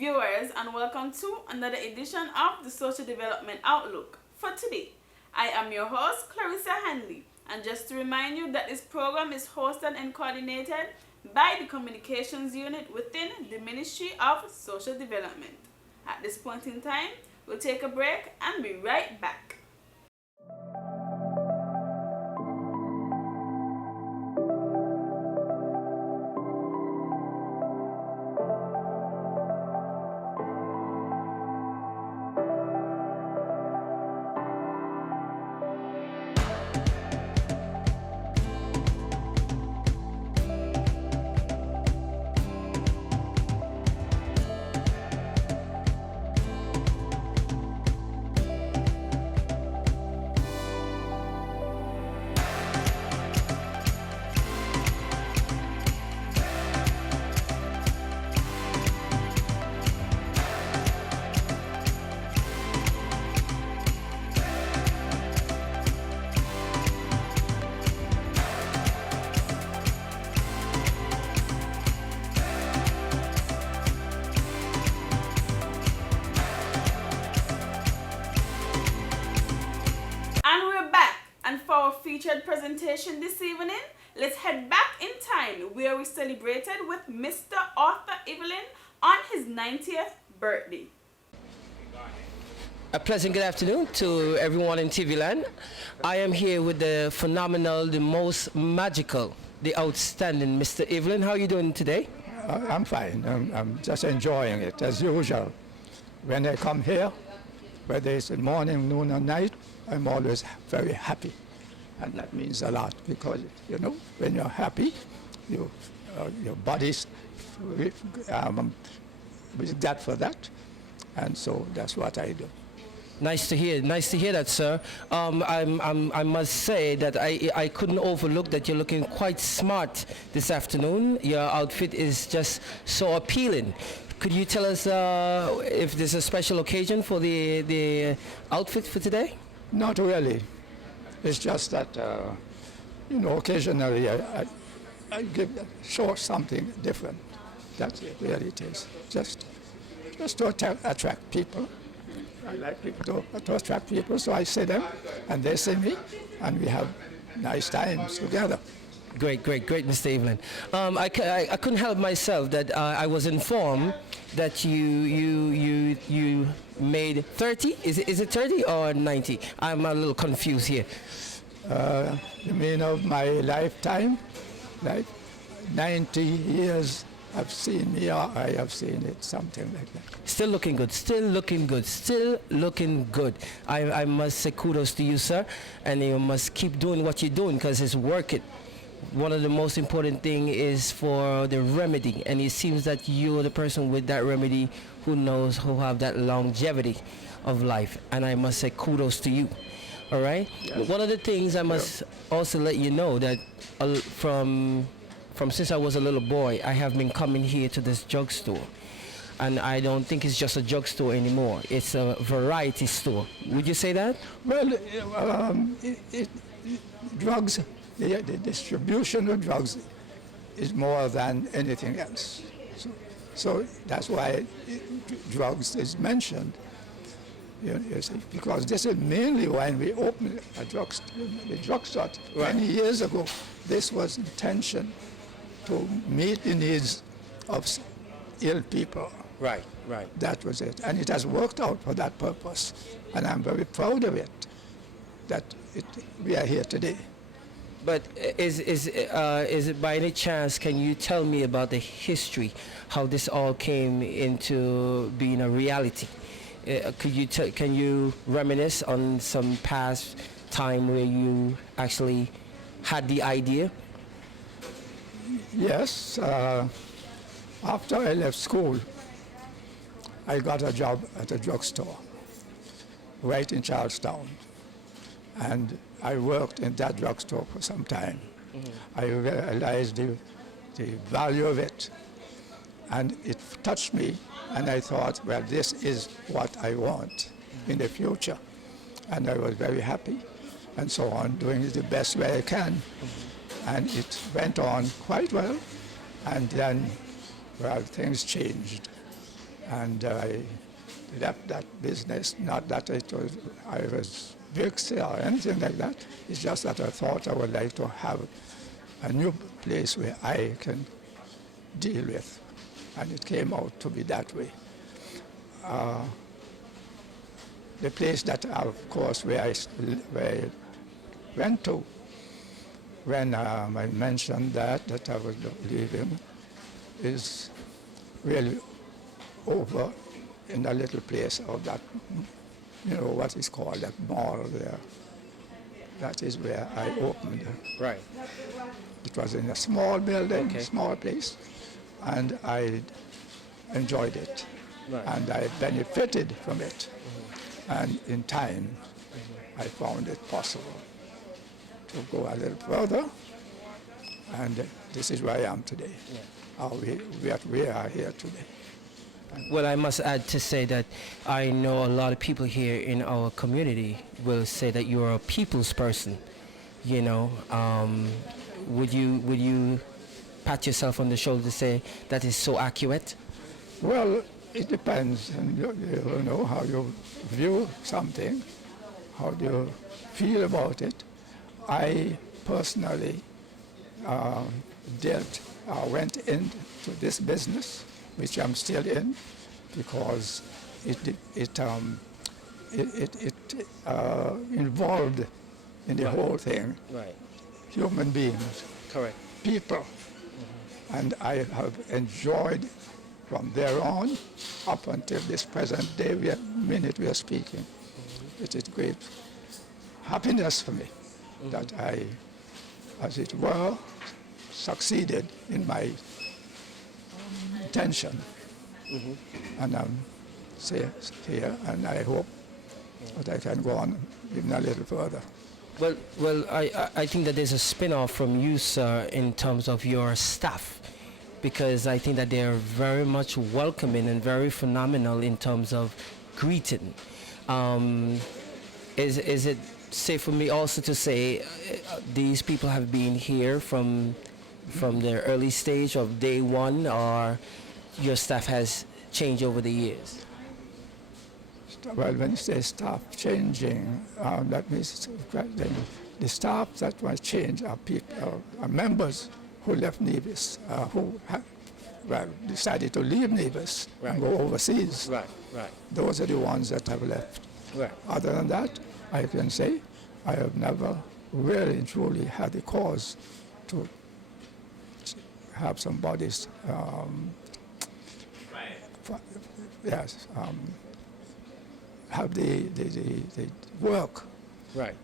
viewers, and welcome to another edition of the Social Development Outlook. For today, I am your host, Clarissa Hanley, and just to remind you that this program is hosted and coordinated by the Communications Unit within the Ministry of Social Development. At this point in time, we'll take a break and be right back. And we're back, and for our featured presentation this evening, let's head back in time where we celebrated with Mr. Arthur Evelyn on his 90th birthday. A pleasant good afternoon to everyone in TV land. I am here with the phenomenal, the most magical, the outstanding Mr. Evelyn. How are you doing today? I'm fine. I'm just enjoying it as usual. When I come here, whether it's in morning, noon, or night, I'm always very happy. And that means a lot because, you know, when you're happy, your body's with that for that. And so that's what I do. Nice to hear. Nice to hear that, sir. I must say that I couldn't overlook that you're looking quite smart this afternoon. Your outfit is just so appealing. Could you tell us if there's a special occasion for the outfit for today? Not really. It's just that, you know, occasionally I show something different. That's it, really it is. Just to attract people. I like people to attract people, so I see them, and they see me, and we have nice times together. Great, Mr. Evelyn. I couldn't help myself that I was informed that you made 30. Is it 30 or 90? I'm a little confused here. You mean of my lifetime? Like 90 years I've seen me, or I have seen it, something like that. Still looking good, still looking good, still looking good. I must say kudos to you, sir, and you must keep doing what you're doing because it's working. One of the most important thing is for the remedy, and it seems that you're the person with that remedy who knows who have that longevity of life, and I must say kudos to you. All right. Yes. One of the things I must also let you know that from since I was a little boy, I have been coming here to this drugstore, and I don't think it's just a drugstore anymore. It's a variety store. Would you say that? Well, drugs, the distribution of drugs is more than anything else. So that's why drugs is mentioned. You see, because this is mainly when we opened the drugstore many years ago. This was intention to meet the needs of ill people. Right. That was it, and it has worked out for that purpose, and I'm very proud of it. That we are here today. But is it by any chance? Can you tell me about the history, how this all came into being a reality? Can you reminisce on some past time where you actually had the idea? Yes. After I left school, I got a job at a drugstore right in Charlestown, and I worked in that drugstore for some time. I realized the value of it, and it touched me, and I thought, well, this is what I want in the future. And I was very happy, and so on, doing it the best way I can. And it went on quite well, and then, well, things changed. And I left that business, not that I was vexed or anything like that. It's just that I thought I would like to have a new place where I can deal with. And it came out to be that way. The place that, of course, where I went to when I mentioned that I was leaving is really over in a little place of that, what is called that mall there. That is where I opened. Right. It was in a small building, Okay. small place, and I enjoyed it. Right. And I benefited from it. And in time, I found it possible to go a little further, and this is where I am today. We are here today. Well, I must add to say that I know a lot of people here in our community will say that you're a people's person. Would you pat yourself on the shoulder to say that is so accurate? Well, it depends on how you view something, how do you feel about it. I personally went into this business, which I'm still in, because it involved in the whole thing Right. human beings, Correct. people, and I have enjoyed from there on up until this present day, minute we are speaking. It is great happiness for me that I, as it were, succeeded in my intention. And I'm here, and I hope that I can go on even a little further. Well, I think that there's a spin-off from you, sir, in terms of your staff, because I think that they're very much welcoming and very phenomenal in terms of greeting. Is it safe for me also to say these people have been here from the early stage of day one, or your staff has changed over the years? Well, when you say staff changing, that means the staff that was changed are people, are members who left Nevis, who decided to leave Nevis and go overseas. Right. Those are the ones that have left. Right. Other than that, I can say I have never really and truly had the cause to have somebody's have the work Right.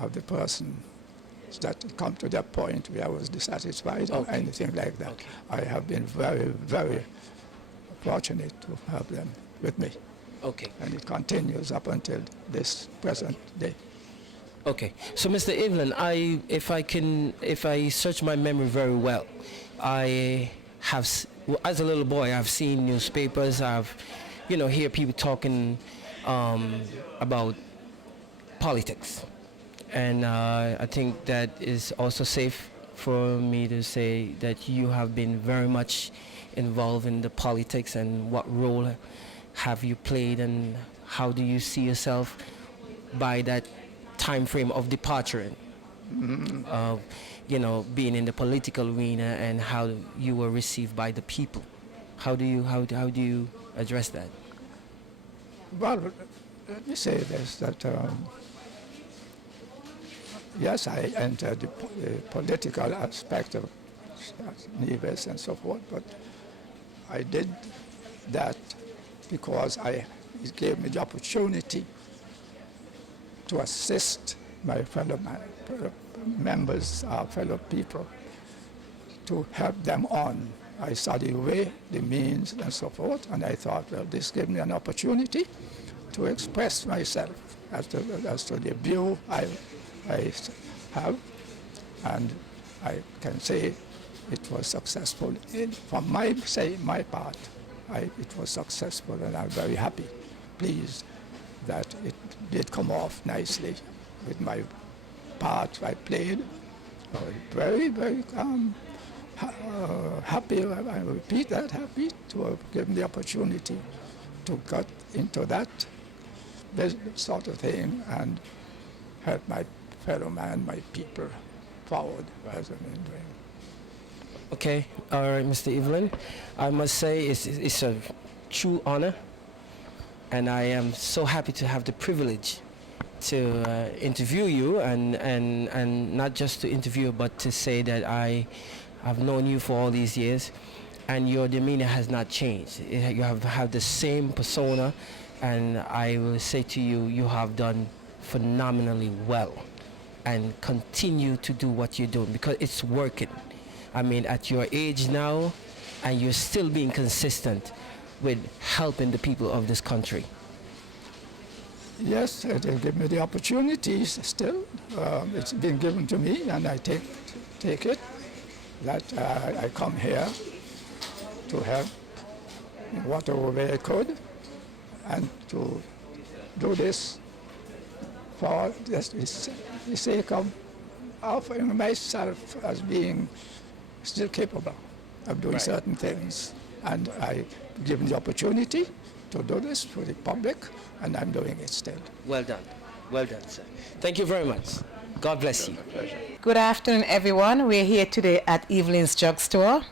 of the person that come to that point where I was dissatisfied or anything like that. Okay. I have been very, very fortunate to have them with me. Okay. And it continues up until this present day. Okay. So, Mr. Evelyn, if I search my memory very well, I have, as a little boy, I've seen newspapers. I've, hear people talking about politics, and I think that is also safe for me to say that you have been very much involved in the politics. And what role have you played, and how do you see yourself by that time frame of departure, of being in the political arena, and how you were received by the people? How do you address that? Well, let me say this, that yes, I entered the political aspect of Nevis and so forth, but I did that because it gave me the opportunity to assist my fellow members, fellow people, to help them on. I saw the way, the means, and so forth, and I thought, well, this gave me an opportunity to express myself as to the view I have, and I can say it was successful. From my part, it was successful, and I'm very happy, pleased that it did come off nicely with my part I played. I was very, very happy, I repeat that, happy to have given the opportunity to get into that sort of thing and help my fellow man, my people forward as I've been doing. Okay, all right, Mr. Evelyn. I must say it's a true honor, and I am so happy to have the privilege to interview you, and not just to interview, but to say that I have known you for all these years, and your demeanor has not changed. You have the same persona, and I will say to you, you have done phenomenally well, and continue to do what you're doing because it's working. I mean, at your age now, and you're still being consistent with helping the people of this country. Yes, they give me the opportunities still. It's been given to me, and I take it. That I come here to help in whatever way I could, and to do this for just the sake of offering myself as being still capable of doing certain things. And I given the opportunity to do this for the public, and I'm doing it still. Well done, sir. Thank you very much. God bless you. Good afternoon, everyone. We're here today at Evelyn's Drugstore.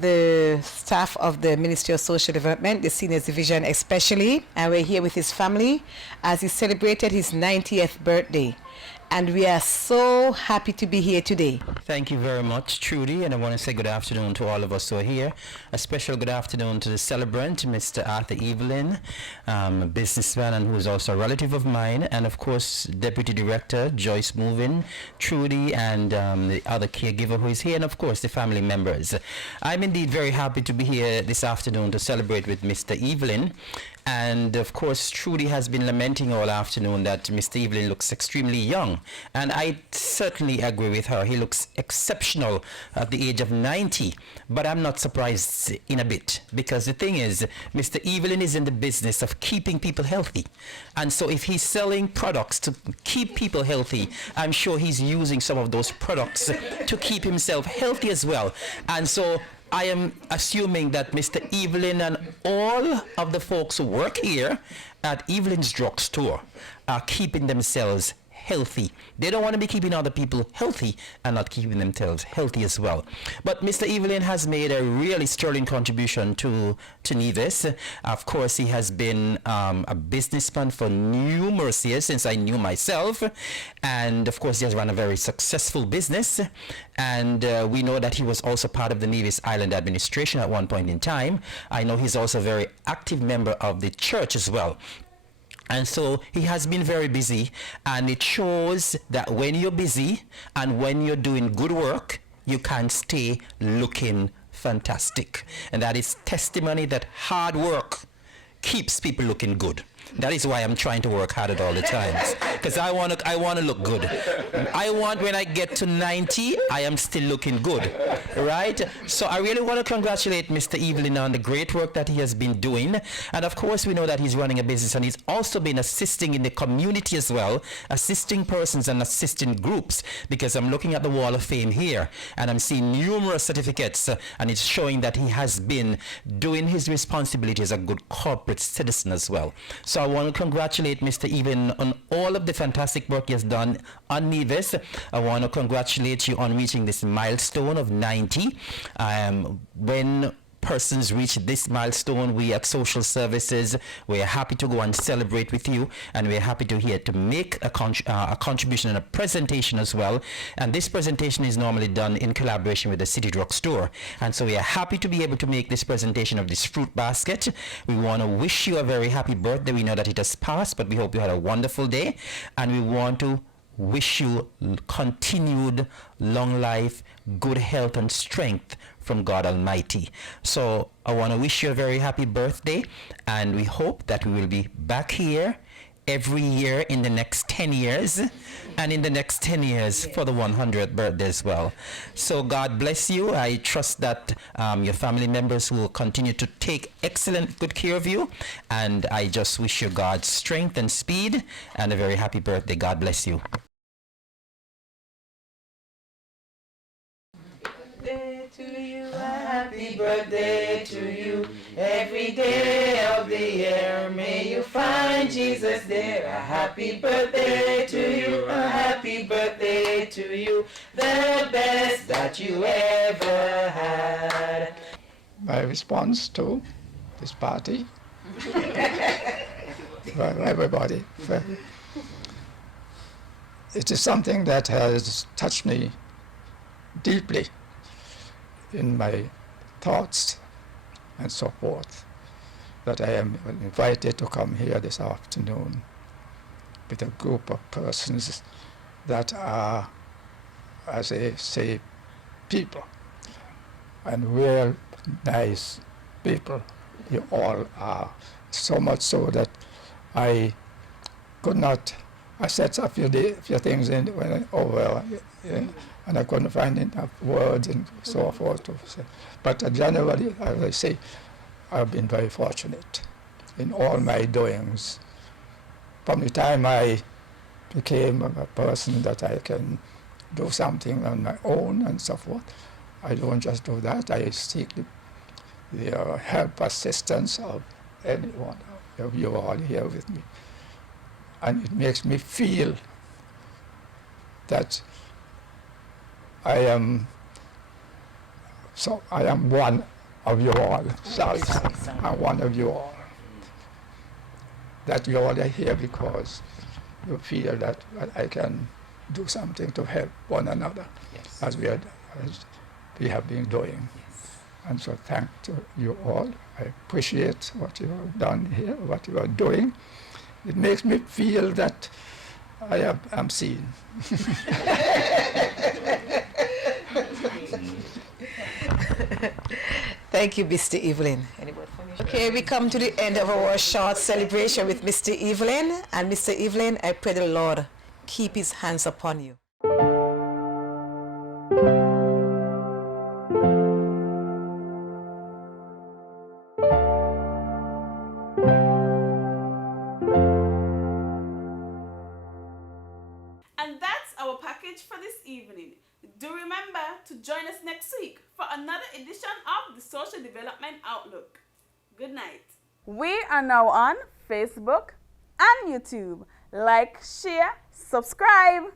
The staff of the Ministry of Social Development, the Seniors Division especially, and we're here with his family as he celebrated his 90th birthday. And we are so happy to be here today. Thank you very much, Trudy, and I want to say good afternoon to all of us who are here. A special good afternoon to the celebrant, Mr. Arthur Evelyn, a businessman and who is also a relative of mine, and of course, Deputy Director Joyce Movin, Trudy, and the other caregiver who is here, and of course, the family members. I'm indeed very happy to be here this afternoon to celebrate with Mr. Evelyn. And of course, Trudy has been lamenting all afternoon that Mr. Evelyn looks extremely young. And I certainly agree with her. He looks exceptional at the age of 90. But I'm not surprised in a bit, because the thing is, Mr. Evelyn is in the business of keeping people healthy. And so if he's selling products to keep people healthy, I'm sure he's using some of those products to keep himself healthy as well. And so I am assuming that Mr. Evelyn and all of the folks who work here at Evelyn's Drugstore are keeping themselves healthy. They don't want to be keeping other people healthy and not keeping themselves healthy as well. But Mr. Evelyn has made a really sterling contribution to Nevis. Of course, he has been a businessman for numerous years since I knew myself. And of course, he has run a very successful business. And we know that he was also part of the Nevis Island administration at one point in time. I know he's also a very active member of the church as well. And so he has been very busy, and it shows that when you're busy and when you're doing good work, you can stay looking fantastic. And that is testimony that hard work keeps people looking good. That is why I'm trying to work hard at all the times, because I want to look good. I want, when I get to 90, I am still looking good, right? So I really want to congratulate Mr. Evelyn on the great work that he has been doing. And of course, we know that he's running a business, and he's also been assisting in the community as well, assisting persons and assisting groups, because I'm looking at the Wall of Fame here, and I'm seeing numerous certificates, and it's showing that he has been doing his responsibility as a good corporate citizen as well. So I want to congratulate Mr. Evelyn on all of the fantastic work he has done on Nevis. I want to congratulate you on reaching this milestone of 90. When persons reach this milestone, we at Social Services, we're happy to go and celebrate with you, and we're happy to here to make a contribution and a presentation as well. And this presentation is normally done in collaboration with the City Drugstore, and so we are happy to be able to make this presentation of this fruit basket. We want to wish you a very happy birthday. We know that it has passed, but we hope you had a wonderful day, and we want to wish you continued long life, good health and strength from God Almighty. So I want to wish you a very happy birthday, and we hope that we will be back here every year in the next 10 years, and in the next 10 years for the 100th birthday as well. So God bless you. I trust that your family members will continue to take excellent good care of you, and I just wish you God's strength and speed, and a very happy birthday. God bless you. To you, happy birthday to you. Every day of the year, may you find Jesus there. A happy birthday to you, a happy birthday to you, the best that you ever had. My response to this party, for everybody, it is something that has touched me deeply in my thoughts and so forth, that I am invited to come here this afternoon with a group of persons that are, as I say, people, and real nice people. You all are. So much so that I could not, I said a few things over, and I couldn't find enough words and so forth to say. But generally, as I say, I've been very fortunate in all my doings. From the time I became a person that I can do something on my own and so forth, I don't just do that. I seek the help, assistance of anyone of you all here with me. And it makes me feel that I am one of you all. Sorry, I'm one of you all. That you all are here because you feel that I can do something to help one another, yes, as we have been doing. Yes. And so thank to you all. I appreciate what you have done here, what you are doing. It makes me feel that I am seen. Thank you, Mr. Evelyn. Okay, we come to the end of our short celebration with Mr. Evelyn. And Mr. Evelyn, I pray the Lord keep his hands upon you. And that's our package for this evening. Do remember to join us next week for another edition of the Social Development Outlook. Good night. We are now on Facebook and YouTube. Like, share, subscribe.